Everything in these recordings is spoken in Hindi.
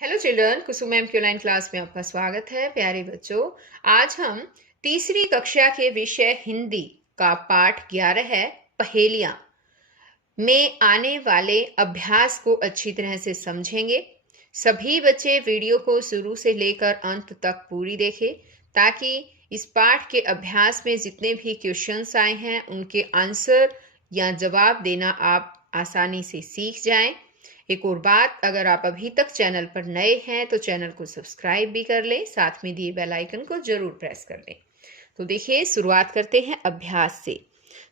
हेलो चिल्ड्रन, कुसुम मैम की ऑनलाइन क्लास में आपका स्वागत है। प्यारे बच्चों, आज हम तीसरी कक्षा के विषय हिंदी का पाठ 11 है पहेलियां में आने वाले अभ्यास को अच्छी तरह से समझेंगे। सभी बच्चे वीडियो को शुरू से लेकर अंत तक पूरी देखें ताकि इस पाठ के अभ्यास में जितने भी क्वेश्चंस आए हैं उनके आंसर या जवाब देना आप आसानी से सीख जाएं। एक और बात, अगर आप अभी तक चैनल पर नए हैं तो चैनल को सब्सक्राइब भी कर लें, साथ में दिए बेल आइकन को जरूर प्रेस कर लें। तो देखिए, शुरुआत करते हैं अभ्यास से।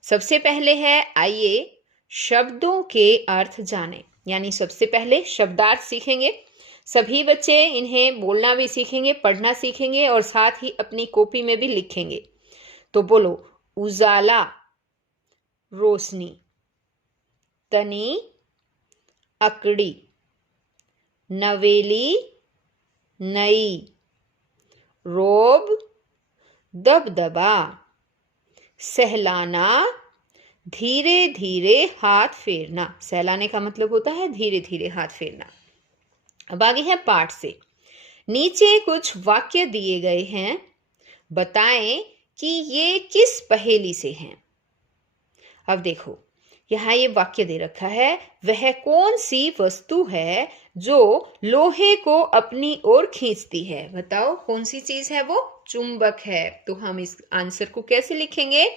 सबसे पहले है, आइए शब्दों के अर्थ जानें। यानी सबसे पहले शब्दार्थ सीखेंगे। सभी बच्चे इन्हें बोलना भी सीखेंगे, पढ़ना सीखेंगे और साथ ही अपनी कॉपी में भी लिखेंगे। तो बोलो, उजाला रोशनी, तनी अकड़ी, नवेली नई, रोब दबदबा, सहलाना धीरे धीरे हाथ फेरना। सहलाने का मतलब होता है धीरे धीरे हाथ फेरना। अब आगे है पाठ से। नीचे कुछ वाक्य दिए गए हैं, बताएं कि ये किस पहेली से हैं। अब देखो, यहाँ ये वाक्य दे रखा है, वह कौन सी वस्तु है जो लोहे को अपनी ओर खींचती है। बताओ कौन सी चीज है वो? चुंबक है। तो हम इस आंसर को कैसे लिखेंगे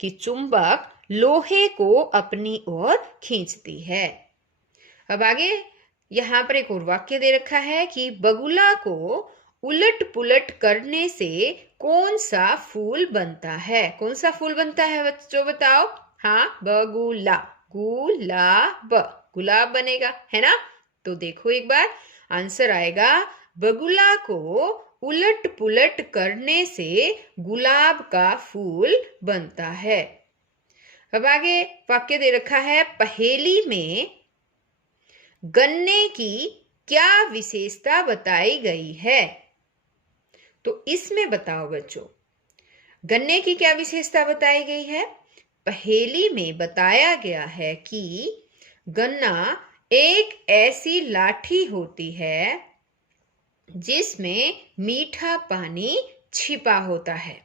कि चुंबक लोहे को अपनी ओर खींचती है। अब आगे यहाँ पर एक और वाक्य दे रखा है कि बगुला को उलट पुलट करने से कौन सा फूल बनता है। कौन सा फूल बनता है बच्चों, बताओ? हाँ, बगुला, गुलाब, गुलाब बनेगा, है ना। तो देखो एक बार, आंसर आएगा बगुला को उलट पुलट करने से गुलाब का फूल बनता है। अब आगे वाक्य दे रखा है, पहेली में गन्ने की क्या विशेषता बताई गई है। तो इसमें बताओ बच्चों, गन्ने की क्या विशेषता बताई गई है। पहेली में बताया गया है कि गन्ना एक ऐसी लाठी होती है जिसमें मीठा पानी छिपा होता है।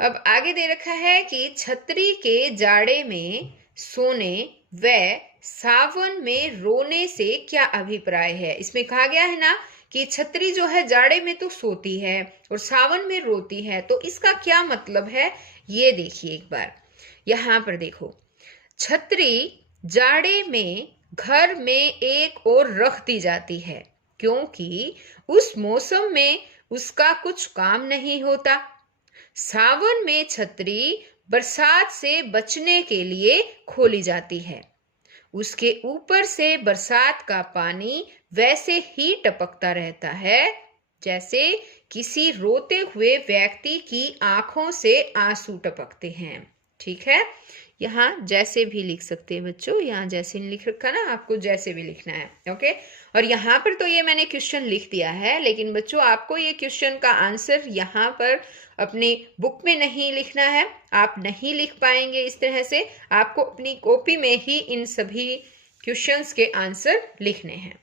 अब आगे दे रखा है कि छतरी के जाड़े में सोने व सावन में रोने से क्या अभिप्राय है। इसमें कहा गया है ना कि छतरी जो है जाड़े में तो सोती है और सावन में रोती है, तो इसका क्या मतलब है ये देखिए एक बार। यहाँ पर देखो, छतरी जाड़े में घर में एक और रख दी जाती है क्योंकि उस मौसम में उसका कुछ काम नहीं होता। सावन में छतरी बरसात से बचने के लिए खोली जाती है। उसके ऊपर से बरसात का पानी वैसे ही टपकता रहता है जैसे किसी रोते हुए व्यक्ति की आंखों से आंसू टपकते हैं। ठीक है, यहाँ जैसे भी लिख सकते हैं बच्चों, यहाँ जैसे नहीं लिख रखा ना, आपको जैसे भी लिखना है। ओके, और यहाँ पर तो ये मैंने क्वेश्चन लिख दिया है, लेकिन बच्चों आपको ये क्वेश्चन का आंसर यहाँ पर अपनी बुक में नहीं लिखना है। आप नहीं लिख पाएंगे इस तरह से, आपको अपनी कॉपी में ही इन सभी क्वेश्चंस के आंसर लिखने हैं।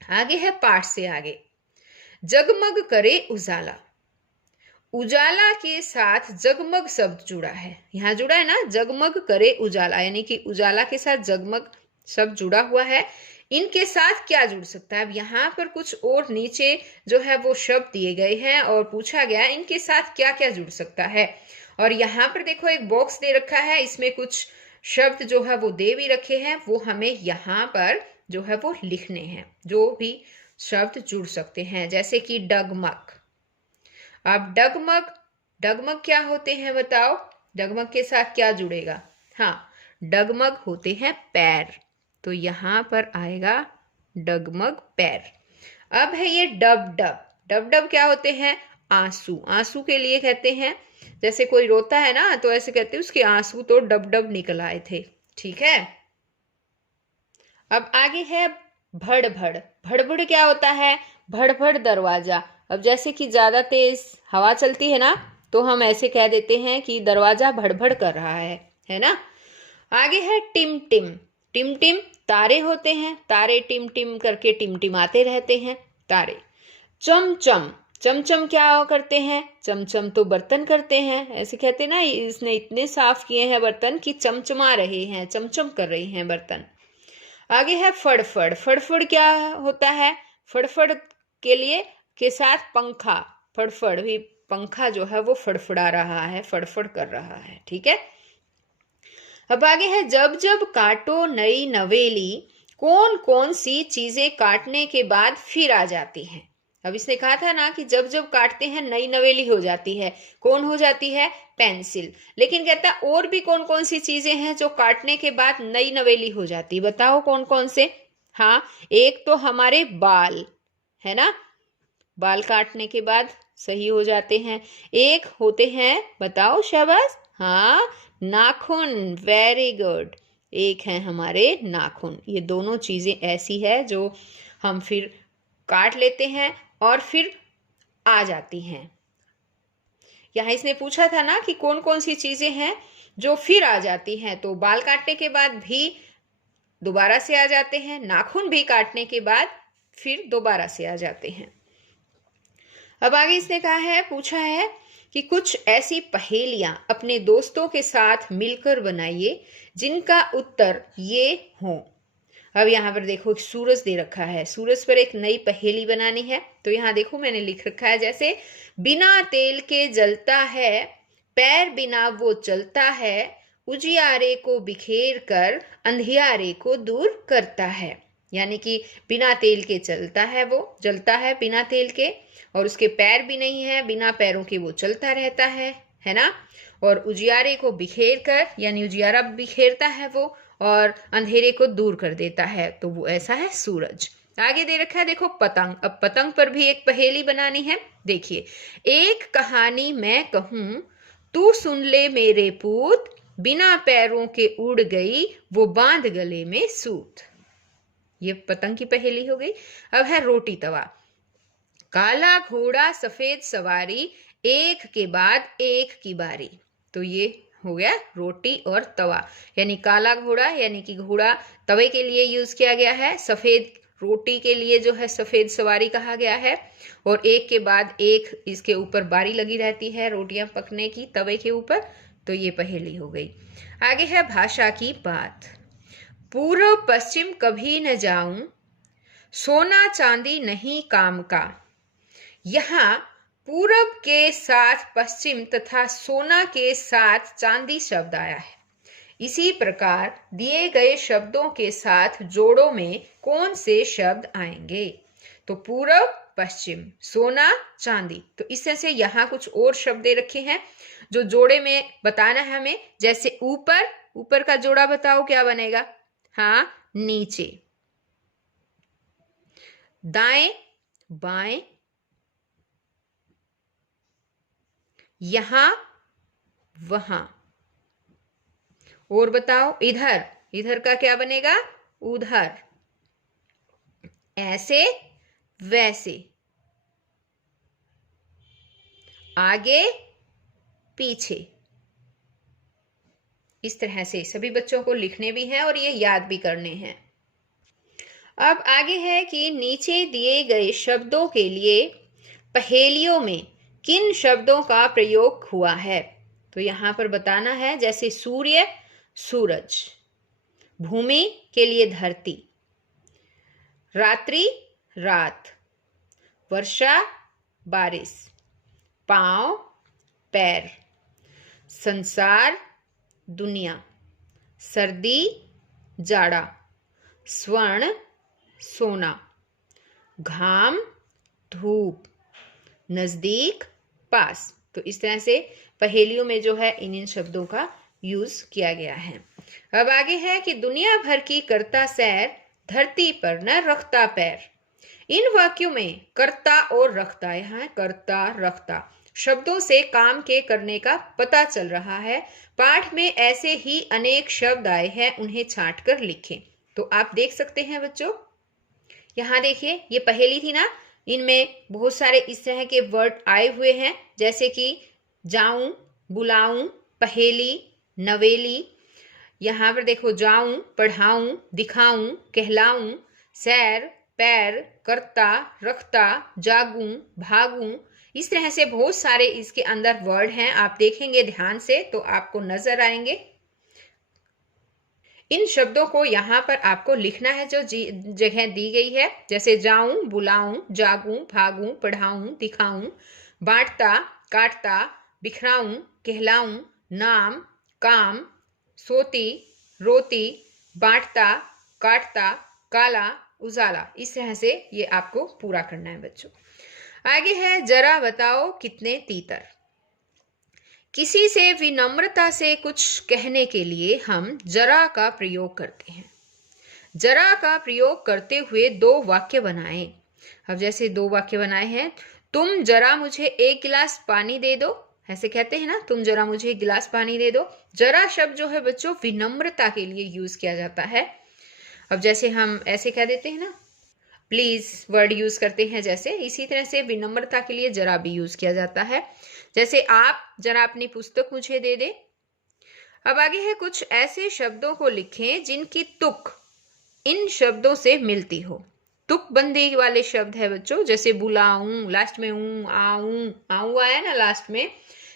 आगे है पाठ से आगे, जगमग करे उजाला। उजाला के साथ जगमग शब्द जुड़ा है। यहाँ जुड़ा है ना, जगमग करे उजाला, यानी कि उजाला के साथ जगमग शब्द जुड़ा हुआ है। इनके साथ क्या जुड़ सकता है। अब यहाँ पर कुछ और नीचे जो है वो शब्द दिए गए हैं और पूछा गया इनके साथ क्या क्या जुड़ सकता है। और यहाँ पर देखो एक बॉक्स दे रखा है, इसमें कुछ शब्द जो है वो दे भी रखे हैं, वो हमें यहाँ पर जो है वो लिखने हैं। जो भी शब्द जुड़ सकते हैं, जैसे कि डगमग। अब डगमग, डगमग क्या होते हैं बताओ? डगमग के साथ क्या जुड़ेगा? हाँ, डगमग होते हैं पैर, तो यहाँ पर आएगा डगमग पैर। अब है ये डब डब। डब डब क्या होते हैं? आंसू। आंसू के लिए कहते हैं, जैसे कोई रोता है ना तो ऐसे कहते हैं उसके आंसू तो डब डब निकल आए थे। ठीक है, अब आगे है भड़ भड़। भड़ भड़ क्या होता है? भड़ भड़ दरवाजा। अब जैसे कि ज्यादा तेज हवा चलती है ना, तो हम ऐसे कह देते हैं कि दरवाजा भड़ भड़ कर रहा है ना। आगे है टिम टिम। टिमटिम तारे होते हैं, तारे टिम टिम करके टिमटिमाते रहते हैं तारे। चमचम, चमचम क्या करते हैं? चमचम तो बर्तन करते हैं, ऐसे कहते ना इसने इतने साफ किए हैं बर्तन कि चमचमा रहे हैं, चमचम कर रहे हैं बर्तन। आगे है फड़फड़, फड़फड़ क्या होता है? फड़फड़ के लिए के साथ पंखा, फड़फड़ भी पंखा जो है वो फड़फड़ा रहा है, फड़फड़ कर रहा है, ठीक है। अब आगे है जब जब काटो नई नवेली, कौन कौन सी चीजें काटने के बाद फिर आ जाती हैं? अब इसने कहा था ना कि जब जब काटते हैं नई नवेली हो जाती है, कौन हो जाती है? पेंसिल। लेकिन कहता है और भी कौन कौन सी चीजें हैं जो काटने के बाद नई नवेली हो जाती है, बताओ कौन कौन से? हाँ, एक तो हमारे बाल है ना, बाल काटने के बाद सही हो जाते हैं। एक होते हैं, बताओ शाबाश, हाँ, नाखून, वेरी गुड, एक है हमारे नाखून। ये दोनों चीजें ऐसी है जो हम फिर काट लेते हैं और फिर आ जाती हैं। यहाँ इसने पूछा था ना कि कौन कौन सी चीजें हैं जो फिर आ जाती हैं, तो बाल काटने के बाद भी दोबारा से आ जाते हैं, नाखून भी काटने के बाद फिर दोबारा से आ जाते हैं। अब आगे इसने कहा है, पूछा है कि कुछ ऐसी पहेलियां अपने दोस्तों के साथ मिलकर बनाइए जिनका उत्तर ये हो। अब यहाँ पर देखो सूरज दे रखा है, सूरज पर एक नई पहेली बनानी है। तो यहाँ देखो मैंने लिख रखा है, जैसे बिना तेल के जलता है, पैर बिना वो चलता है, उजियारे को बिखेर कर अंधियारे को दूर करता है। यानी कि बिना तेल के चलता है, वो जलता है बिना तेल के, और उसके पैर भी नहीं है, बिना पैरों के वो चलता रहता है ना। और उजियारे को बिखेर कर, यानी उजियारा बिखेरता है वो, और अंधेरे को दूर कर देता है, तो वो ऐसा है सूरज। आगे दे रखा है देखो पतंग। अब पतंग पर भी एक पहेली बनानी है। देखिए, एक कहानी मैं कहूं, तू सुन ले मेरे पूत, बिना पैरों के उड़ गई वो बांध गले में सूत। ये पतंग की पहेली हो गई। अब है रोटी तवा। काला घोड़ा सफेद सवारी, एक के बाद एक की बारी। तो ये हो गया रोटी और तवा। यानी काला घोड़ा यानी कि घोड़ा तवे के लिए यूज किया गया है, सफेद रोटी के लिए जो है सफेद सवारी कहा गया है, और एक के बाद एक इसके ऊपर बारी लगी रहती है रोटियां पकने की तवे के ऊपर। तो ये पहेली हो गई। आगे है भाषा की बात। पूर्व पश्चिम कभी न जाऊं, सोना चांदी नहीं काम का। यहाँ पूरब के साथ पश्चिम तथा सोना के साथ चांदी शब्द आया है। इसी प्रकार दिए गए शब्दों के साथ जोड़ों में कौन से शब्द आएंगे? तो पूरब पश्चिम, सोना चांदी। तो इससे से यहाँ कुछ और शब्द दे रखे हैं जो जोड़े में बताना है हमें। जैसे ऊपर, ऊपर का जोड़ा बताओ क्या बनेगा? हाँ, नीचे। दाएं बाएं, यहां वहां। और बताओ इधर, इधर का क्या बनेगा? उधर। ऐसे वैसे, आगे पीछे। इस तरह से सभी बच्चों को लिखने भी हैं और ये याद भी करने हैं। अब आगे है कि नीचे दिए गए शब्दों के लिए पहेलियों में किन शब्दों का प्रयोग हुआ है? तो यहां पर बताना है। जैसे सूर्य सूरज, भूमि के लिए धरती, रात्रि रात, वर्षा बारिश, पांव पैर, संसार दुनिया, सर्दी जाड़ा, स्वर्ण सोना, घाम धूप, नजदीक पास। तो इस तरह से पहेलियों में जो है इन शब्दों का यूज किया गया है। अब आगे है कि दुनिया भर की करता सैर, धरती पर न रखता पैर। इन वाक्यों में करता और रखता, यहाँ करता रखता शब्दों से काम के करने का पता चल रहा है। पाठ में ऐसे ही अनेक शब्द आए हैं, उन्हें छांट कर लिखें। तो आप देख सकते हैं बच्चों, यहाँ देखिए ये पहेली थी ना, इनमें बहुत सारे इस तरह के वर्ड आए हुए हैं, जैसे कि जाऊं, बुलाऊं, पहेली, नवेली। यहाँ पर देखो, जाऊं, पढ़ाऊं, दिखाऊं, कहलाऊं, सैर, पैर, करता, रखता, जागूं, भागूं, इस तरह से बहुत सारे इसके अंदर वर्ड हैं। आप देखेंगे ध्यान से तो आपको नजर आएंगे। इन शब्दों को यहाँ पर आपको लिखना है जो जगह दी गई है, जैसे जाऊं, बुलाऊं, जागूं, भागूं, पढ़ाऊं, दिखाऊं, बांटता, काटता, बिखराऊं, कहलाऊं, नाम, काम, सोती, रोती, बांटता, काटता, काला, उजाला। इस तरह से ये आपको पूरा करना है बच्चों। आगे है, जरा बताओ कितने तीतर। किसी से विनम्रता से कुछ कहने के लिए हम जरा का प्रयोग करते हैं। जरा का प्रयोग करते हुए 2 वाक्य बनाएं। अब जैसे 2 वाक्य बनाए हैं, तुम जरा मुझे 1 गिलास पानी दे दो, ऐसे कहते हैं ना, तुम जरा मुझे 1 गिलास पानी दे दो। जरा शब्द जो है बच्चों विनम्रता के लिए यूज किया जाता है। अब जैसे हम ऐसे कह देते हैं ना, प्लीज वर्ड यूज करते हैं, जैसे इसी तरह से विनम्रता के लिए जरा भी यूज किया जाता है। जैसे आप जरा अपनी पुस्तक मुझे दे दे। अब आगे है, कुछ ऐसे शब्दों को लिखें जिनकी तुक इन शब्दों से मिलती हो। तुकबंदी वाले शब्द है बच्चों, जैसे बुलाऊं, लास्ट में आऊं, आऊं आया ना लास्ट में,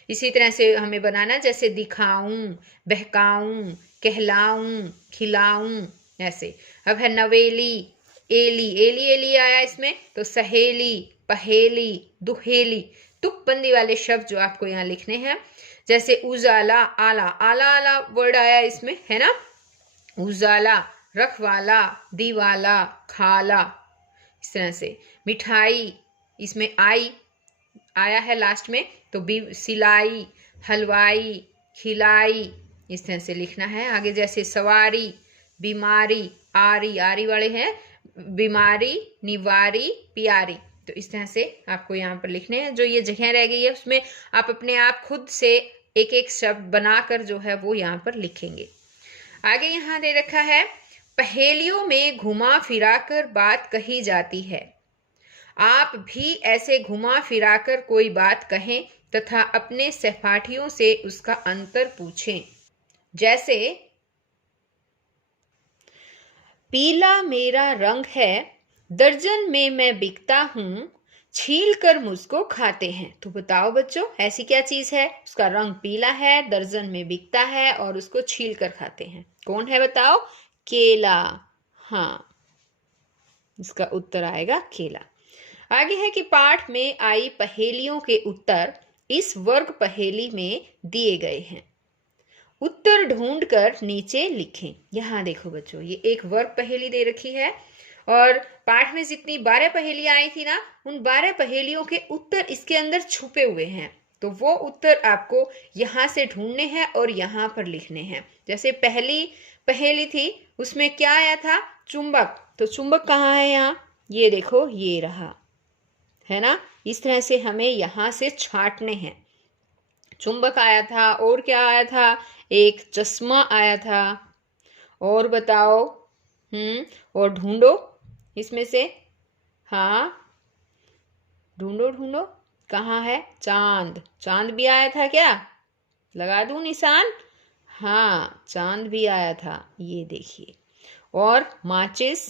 इसी तरह से हमें बनाना, जैसे दिखाऊं, बहकाऊं, कहलाऊं, खिलाऊं, ऐसे। अब है नवेली, एली, एली एली आया इसमें, तो सहेली, पहेली, दुहेली। तुकबंदी वाले शब्द जो आपको यहाँ लिखने हैं, जैसे उजाला, आला, आला आला वर्ड आया इसमें, है ना, उजाला, रखवाला, दीवाला, खाला, इस तरह से। मिठाई, इसमें आई आया है लास्ट में, तो सिलाई, हलवाई, खिलाई, इस तरह से लिखना है। आगे जैसे सवारी, बीमारी, आरी, आरी वाले हैं, बीमारी, निवारी, प्यारी। तो इस तरह से आपको यहाँ पर लिखने हैं। जो ये जगह रह गई है उसमें आप अपने आप खुद से एक एक शब्द बनाकर जो है वो यहाँ पर लिखेंगे। आगे यहाँ दे रखा है, पहेलियों में घुमा फिराकर बात कही जाती है। आप भी ऐसे घुमा फिराकर कोई बात कहें तथा अपने सहपाठियों से उसका अंतर पूछें। जैसे, पीला मेरा रंग है, दर्जन में मैं बिकता हूँ, छील कर मुझको खाते हैं। तो बताओ बच्चों, ऐसी क्या चीज है, उसका रंग पीला है, दर्जन में बिकता है और उसको छील कर खाते हैं। कौन है बताओ? केला। हाँ, इसका उत्तर आएगा केला। आगे है कि पाठ में आई पहेलियों के उत्तर इस वर्ग पहेली में दिए गए हैं। उत्तर ढूंढकर नीचे लिखें। यहाँ देखो बच्चों, ये एक वर्ग पहेली दे रखी है और पाठ में जितनी 12 पहेलियां आई थी ना, उन 12 पहेलियों के उत्तर इसके अंदर छुपे हुए हैं। तो वो उत्तर आपको यहाँ से ढूंढने हैं और यहाँ पर लिखने हैं। जैसे पहली पहेली थी, उसमें क्या आया था? चुंबक। तो चुंबक कहाँ है? यहाँ, ये देखो, ये रहा, है ना। इस तरह से हमें यहाँ से छांटने हैं। चुंबक आया था, और क्या आया था? एक चश्मा आया था। और बताओ, और ढूंढो इसमें से। हाँ, ढूंढो ढूंढो, कहाँ है? चांद। चांद भी आया था क्या? लगा दूं निशान? हाँ, चांद भी आया था, ये देखिए। और माचिस।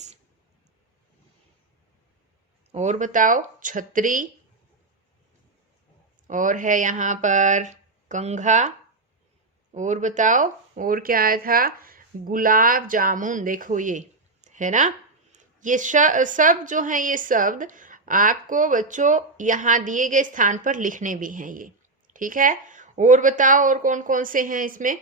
और बताओ, छतरी। और है यहाँ पर कंघा। और बताओ, और क्या आया था? गुलाब जामुन। देखो ये, है ना। ये सब जो है, ये शब्द आपको बच्चों यहाँ दिए गए स्थान पर लिखने भी हैं ये, ठीक है। और बताओ, और कौन कौन से हैं इसमें?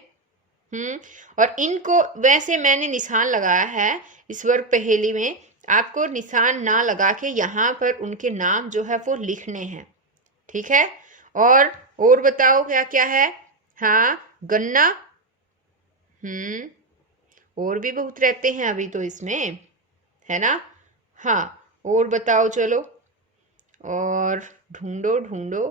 और इनको वैसे मैंने निशान लगाया है इस वर्ग पहेली में। आपको निशान ना लगा के यहाँ पर उनके नाम जो है वो लिखने हैं, ठीक है। और बताओ क्या क्या है? हाँ, गन्ना। और भी बहुत रहते हैं अभी तो इसमें, है ना। हाँ, और बताओ चलो, और ढूंढो ढूंढो।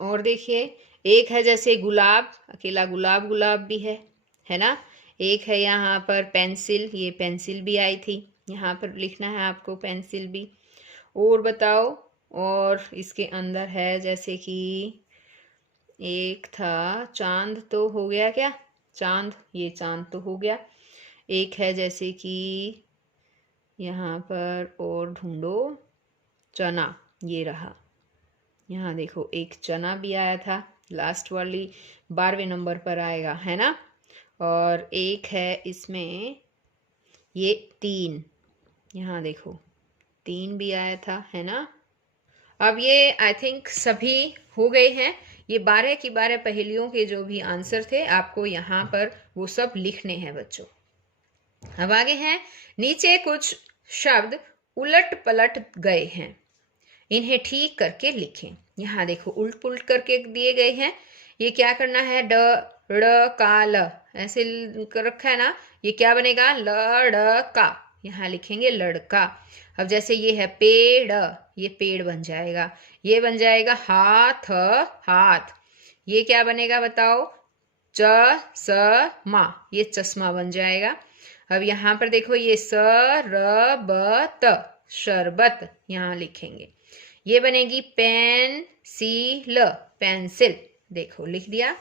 और देखिए, एक है जैसे गुलाब, अकेला गुलाब गुलाब भी है ना। एक है यहाँ पर पेंसिल, ये पेंसिल भी आई थी, यहाँ पर लिखना है आपको पेंसिल भी। और बताओ, और इसके अंदर है जैसे कि एक था चांद, तो हो गया क्या? चांद, ये चांद तो हो गया। एक है जैसे कि यहाँ पर और ढूंढो, चना, ये रहा। यहाँ देखो एक चना भी आया था, लास्ट वाली 12वें नंबर पर आएगा, है ना। और एक है इसमें ये 3, यहाँ देखो 3 भी आया था, है ना। अब ये आई थिंक सभी हो गए हैं। ये 12 की 12 पहेलियों के जो भी आंसर थे आपको यहाँ पर वो सब लिखने हैं बच्चों। अब आगे हैं, नीचे कुछ शब्द उलट पलट गए हैं, इन्हें ठीक करके लिखें। यहाँ देखो उल्ट पुलट करके दिए गए हैं, ये क्या करना है, ड ड़ का ल ऐसे कर रखा है ना, ये क्या बनेगा, लड़का, यहाँ लिखेंगे लड़का। अब जैसे ये है पेड़, ये पेड़ बन जाएगा, ये बन जाएगा हाथ, हाथ, ये क्या बनेगा बताओ, चश्मा, ये चश्मा बन जाएगा। अब यहाँ पर देखो ये सरबत, शरबत, यहाँ लिखेंगे, ये बनेगी पेंसिल, पेंसिल, देखो लिख दिया।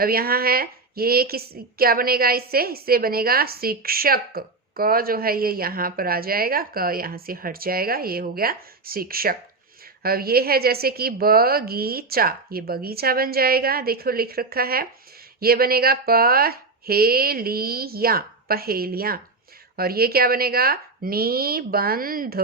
अब यहाँ है ये क्या बनेगा, इससे बनेगा शिक्षक, क जो है ये यहाँ पर आ जाएगा, क यहाँ से हट जाएगा, ये हो गया शिक्षक। अब ये है जैसे कि बगीचा, ये बगीचा बन जाएगा, देखो लिख रखा है, ये बनेगा पहेलियां, पहेलियां। और ये क्या बनेगा, निबंध,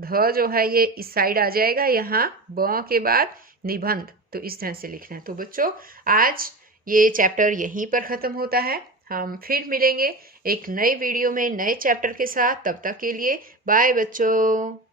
ध जो है ये इस साइड आ जाएगा, यहाँ ब के बाद निबंध, तो इस तरह से लिखना है। तो बच्चों आज ये चैप्टर यहीं पर खत्म होता है, हम फिर मिलेंगे एक नए वीडियो में नए चैप्टर के साथ, तब तक के लिए बाय बच्चों।